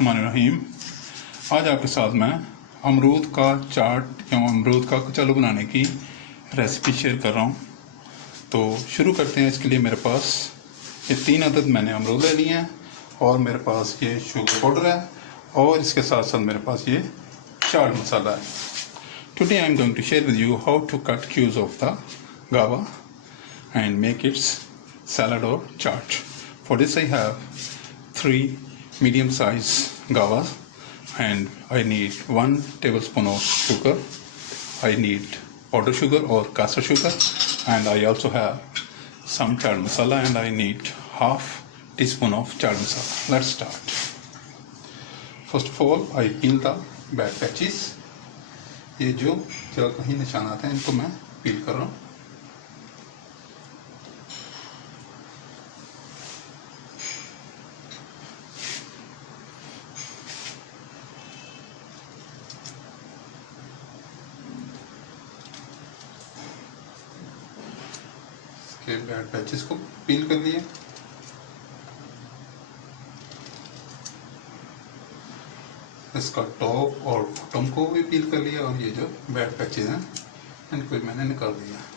बिस्मिल्लाहिर्रहमानिर्रहीम। आज आपके साथ मैं अमरूद का चाट या अमरूद का कुछ आलू बनाने की रेसिपी शेयर कर रहा हूँ। तो शुरू करते हैं। इसके लिए मेरे पास ये 3 अदद मैंने अमरूद ले लिए हैं और मेरे पास ये शुगर पाउडर है और इसके साथ साथ मेरे पास ये चाट मसाला है। Today I am going to share with you how to cut cubes of the guava and make its salad or chaat. For this I have 3 medium size guavas and I need 1 tablespoon of sugar. I need powdered sugar or caster sugar, and I also have some chaat masala and I need half teaspoon of chaat masala. Let's start. First of all, I peel the bad patches. ये जो कहीं निशानात हैं इनको मैं पील कर रहा हूँ। बैड पैचेस को पील कर लिए। इसका टॉप और बॉटम को भी पील कर लिया और ये जो बैड पैचेस हैं इनको मैंने निकाल दिया।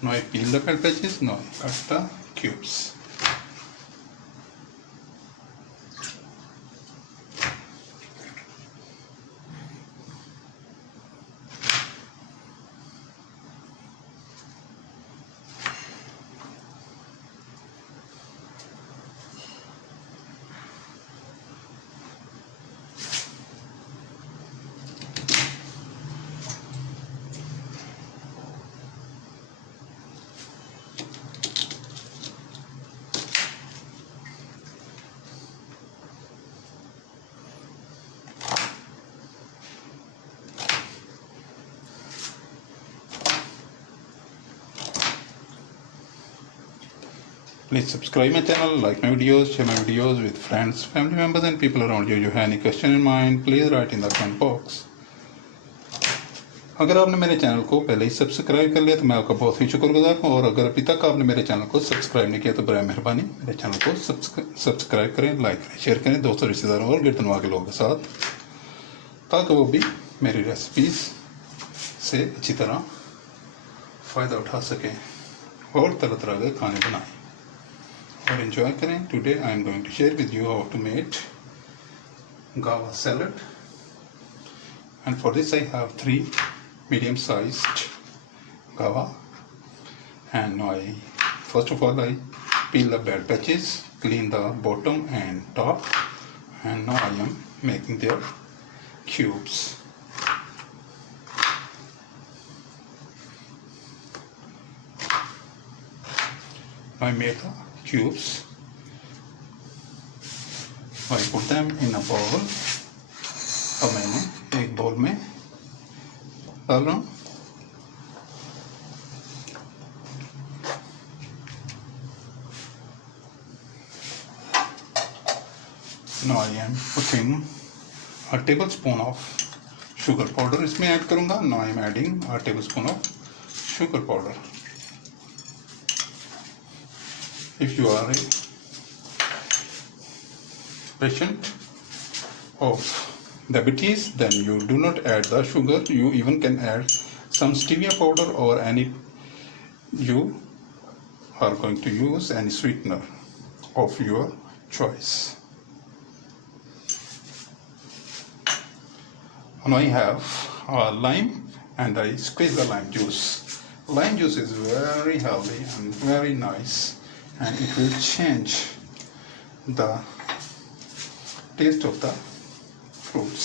Now I peel the bad patches. Now I cut the cubes. Please subscribe my channel, like my videos, share my videos with friends, family members and people around you. You have any question in mind, please write in the comment box. अगर आपने मेरे चैनल को पहले ही सब्सक्राइब कर लिया तो मैं आपका बहुत ही शुक्रगुजार हूँ, और अगर अभी तक आपने मेरे चैनल को सब्सक्राइब नहीं किया तो बराए मेहरबानी मेरे चैनल को सब्सक्राइब करें, लाइक करें, शेयर करें दोस्तों, रिश्तेदारों और गिरदनवा के लोगों के साथ, ताकि वो भी मेरी रेसिपीज़ से अच्छी तरह फ़ायदा उठा सकें और तरह तरह के खाने बनाएं और enjoy करें। Today I am going to share with you how to make Guava salad, and for this I have 3 medium-sized guava, and now first of all I peel the bad patches, clean the bottom and top, and now I am making their cubes. I made the cubes. I put them in a bowl. अब मैंने एक bowl में डाल रहा हूँ। Now I am putting a tablespoon of sugar powder इसमें ऐड करूँगा। Now I am adding a tablespoon of sugar powder. If you are a patient of diabetes, then you do not add the sugar. You even can add some stevia powder or any you are going to use any sweetener of your choice. Now I have a lime and I squeeze the lime juice. Lime juice is very healthy and very nice, and it will change the taste of the fruits.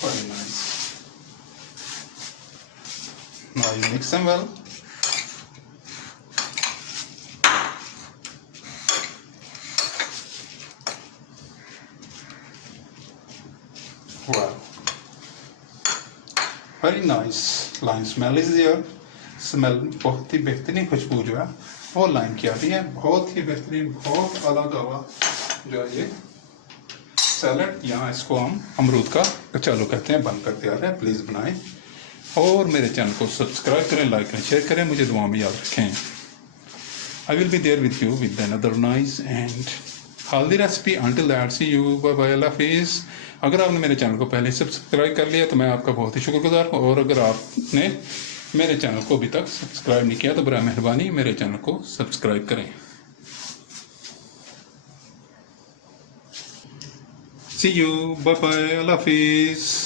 Very nice. Now you mix them well. Wow. Very nice lime smell is there, smell बहुत ही बेहतरीन खुशबू जो है वो लाइन की आ रही है, बहुत ही बेहतरीन, बहुत आला गावा जो है ये सैलड, यहाँ इसको हम अमरूद का कचालू कहते हैं, बनकर तैयार है। प्लीज़ बनाएं और मेरे चैनल को सब्सक्राइब करें, लाइक करें, शेयर करें, मुझे दुआ में याद रखें। I will be there with you with another nice and healthy recipe. Until that see you, bye bye, Allah हाफिज़। अगर आपने मेरे चैनल को पहले सब्सक्राइब कर लिया तो मैं आपका बहुत ही शुक्रगुजार हूँ, और अगर आपने मेरे चैनल को अभी तक सब्सक्राइब नहीं किया तो बराए मेहरबानी मेरे चैनल को सब्सक्राइब करें। सी यू, बाय बाय, अल्लाह हाफिज़।